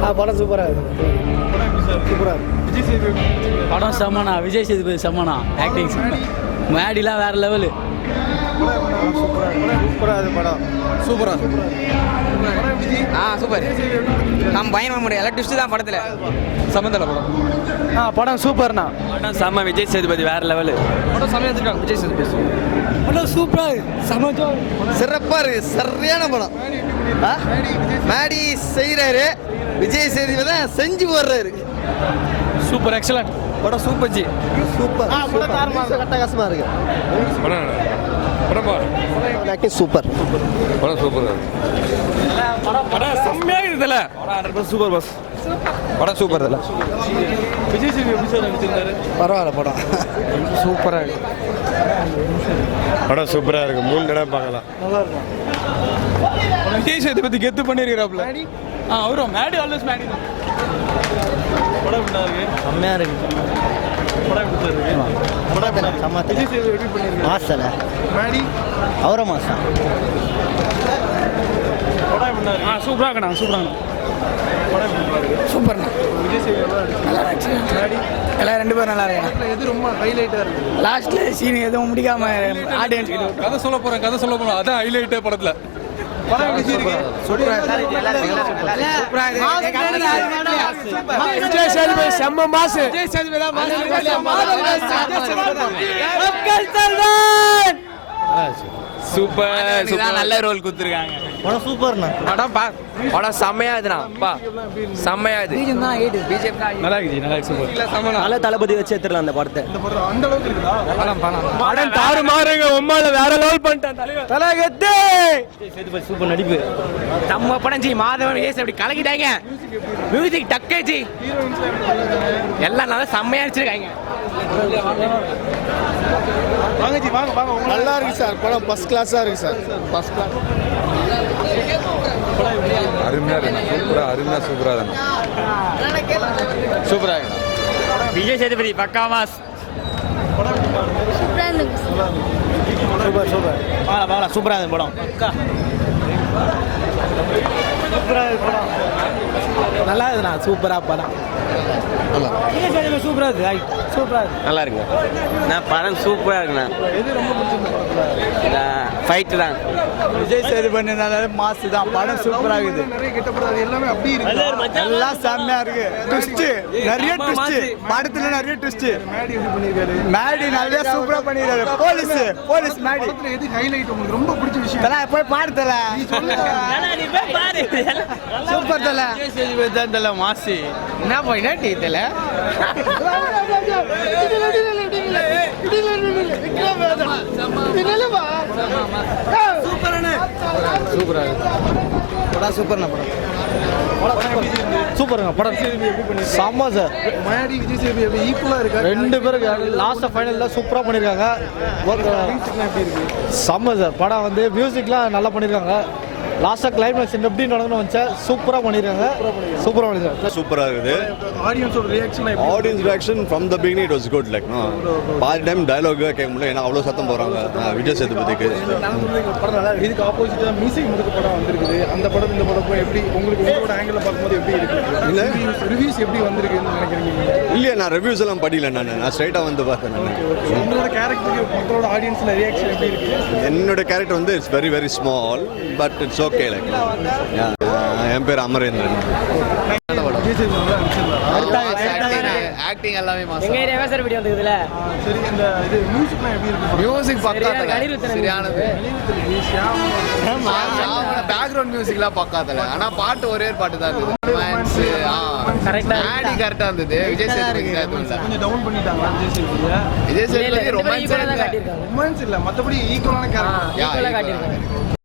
நல்லா படம் சூப்பராக இருக்குது. சூப்பராக இருக்கு. படம் செம்மனா, விஜய் சேதுபதி செம்மனா, ஆக்டிங் மேடிலாம் வேற லெவலு. சூப்பராக இருக்கு படம். சூப்பராக சூப்பர். நம்ம பயணம் முடியும் எல்லாம் ட்விஸ்ட் தான் படத்தில். சம்மந்தல படம். படம் சூப்பர்ண்ணா. படம் செம்ம, விஜய் சேதுபதி வேற லெவலு. படம் சமயத்துக்காங்க விஜய் சேதுபதி. படம் சூப்பராக இருக்கு. சமஜோ சிறப்பாக இருக்கு. சரியான படம். மேடி செய்கிறாரு, விஜய் சேதுபதி தான் செஞ்சு போடுறாரு. சூப்பர், எக்ஸலண்ட் படம். Super G. சூப்பர். கட்டகாசமாக இருக்கு படம். சூப்பர். படம் சூப்பர். படம் செம்மையாக இருக்குதுல்ல. Super bus. படம் சூப்பர் இல்லை. விஜய் சேதுபதி எப்படி சார் நடிச்சிருந்தாரு? பரவாயில்ல படம் சூப்பராக இருக்கு. படம் சூப்பராக இருக்கு. 3 தடவை பார்க்கலாம். விஜய் சேதுபதி கெத்து பண்ணிருக்கிறாப்ல. அவரும் மேடி ஆல்வேஸ் மேடி தான். படம் எப்படி இருக்கு? செம்மையாக இருக்கு. படம் எப்படி சார் இருக்கு? விஜய் சேதுபதி எப்படி பண்ணிருக்காரு? மாசல மேடி அவர மாசம். படம் எப்படி இருக்கு? சூப்பராக இருக்கணும், சூப்பராக இருக்கணும். படம் எப்படி இருக்கு? சூப்பர்ண்ணா. விஜய் சேதுபதி நல்லா இருந்துச்சு. எல்லாம் 2 பேரும் நல்லா இருக்கு. எது ரொம்ப ஹைலைட்டாக இருக்கு? லாஸ்ட்ல சீன் எதுவும் முடிக்காம ஆடியன்ஸ் கதை சொல்ல போறேன் அதான் ஹைலைட்டே படத்துல. படம் எப்படி இருக்கு? விஜய் சேதுபதி செம்ம மாசு. விஜய் சேதுபதி சூப்பர் சூப்பர், நல்ல ரோல் கொடுத்துருக்காங்க. படம் சூப்பர்ண்ணா. படம் செம்மையா இருக்குண்ணா. செம்மையா இது. நல்லா இருக்கு, நல்லா இருக்கு, சூப்பர். நல்ல தளபதி வச்சு எடுத்துடலாம் அந்த படத்தை. படம் தாறு மாறுங்க, உம்மால வேற லெவல் பண்ணிட்டான் தலைவர். தலகத்தே சேதுபதி சூப்பர் நடிப்பு. நம்ம படம் ஜி மாதவன் ஏசி அப்படி கலக்கிட்டாங்க. Music டக்கே G. எல்லாம் நல்லா செம்மையா அடிச்சிருக்காங்க. நல்லா இருக்கு சார். படம் ஃபர்ஸ்ட் கிளாஸா இருக்கு சார். First class. அருமையாக இருக்கு. அருமையாக சூப்பராக இருக்கு. சூப்பராக இருக்கு. விஜய் சேதுபதி பக்கா மாஸ். Super super. பார்க்கலாம் சூப்பராக இருக்கு படம். சூப்பரா இருக்கு படம். நல்லா இருக்குண்ணா. சூப்பரா படம். விஜய் சேதுபதி சூப்பரா இருக்கு. சூப்பரா இருக்கு. நல்லா இருக்கு. நான் படம் சூப்பரா இருக்குண்ணா. எது ரொம்ப பிடிச்சிருக்கு? ஃபைட் தான். விஜய் சேதுபதி மாசு தான். படம் சூப்பரா இருக்குது. எல்லாம் செம்மையா இருக்கு. ட்விஸ்ட் நிறைய ட்விஸ்ட். படத்துல நிறைய ட்விஸ்ட். மேடி நிறைய சூப்பரா பண்ணிருக்காரு. போலீஸ் மேடி. எது ஹைலைட் உங்களுக்கு ரொம்ப பிடிச்ச விஷயம்? தல போய் பாரு தல. சூப்பர் தல. விஜய் சேதுபதி தான் தல மாசு. என்ன போயினா டீ தல. சூப்பரா இருக்கு. படம் சூப்பர்ண்ணா. படம் சூப்பருங்க. படம் செம்ம சார். மேடி விஜய் சேதுபதி எப்படி ஈக்குவலா இருக்கா? 2 பேருக்கு லாஸ்ட் ஃபைனலில் சூப்பராக பண்ணியிருக்காங்க. செம்ம சார். படம் வந்து மியூசிக்லாம் நல்லா பண்ணியிருக்காங்க. லாஸ்ட்டாக கிளைமேக்ஸ் எப்படி நடக்கணும்னு வச்சா சூப்பராக பண்ணியிருக்காங்க. சூப்பராக பண்ணியிருக்காங்க. சூப்பராக இருக்குது. ஆடியன்ஸோட reaction audience reaction from the beginning it was good. Like பாதி டைம் டயலாக் கேட்க முடியல, ஏன்னா அவ்வளோ சத்தம் போகிறாங்க விஜய் சேதுபதிக்கு. படம் நல்லா இருக்கு. இதுக்கு ஆப்போசிட்டா மியூசிக் முடுக்க படம் வந்திருக்குது. அந்த படம் இந்த படம் எப்படி உங்களுக்கு உங்களோட ஆங்கிள் பார்க்கும்போது எப்படி இருக்கு? இல்லை ரிவ்யூஸ் எப்படி வந்திருக்குன்னு நினைக்கிறீங்க? இல்லையா, நான் ரிவ்யூஸ் எல்லாம் படிக்கல. நான் ஸ்ட்ரைட்டாக வந்து பார்த்தேன். நான் உங்களோட கேரக்டருக்கு மக்களோட ஆடியன்ஸ்ல ரியாக்ஷன் எப்படி இருக்கு? என்னோட கேரக்டர் வந்து it's very very small but it's okay. Like என் பேர் அமரேந்திரன். ஆக்டிங் எல்லாமே எங்க ஏரியாவே சார் வீடியோ வந்துக்குதுல. சரி, இந்த இது மியூசிக்லாம் எப்படி இருக்கு? மியூசிக் பக்காதல. சரியானது. பேக்ரவுண்ட் மியூசிக்லாம் பக்காதல. ஆனா பாட்டு ஒரே ஒரு பாட்டு தான் இருந்தது. ரொமான்ஸ் கரெக்ட்டா ஆடி கரெக்ட்டா இருந்தது. விஜய் சேதுபதி கொஞ்சம் டவுன் பண்ணிட்டாங்க விஜய் சேதுபதி. ரொமான்ஸ் ரொமான்ஸ் இல்ல, மத்தபடி ஈக்குவலான கேரக்டர் காட்டியிருக்காங்க.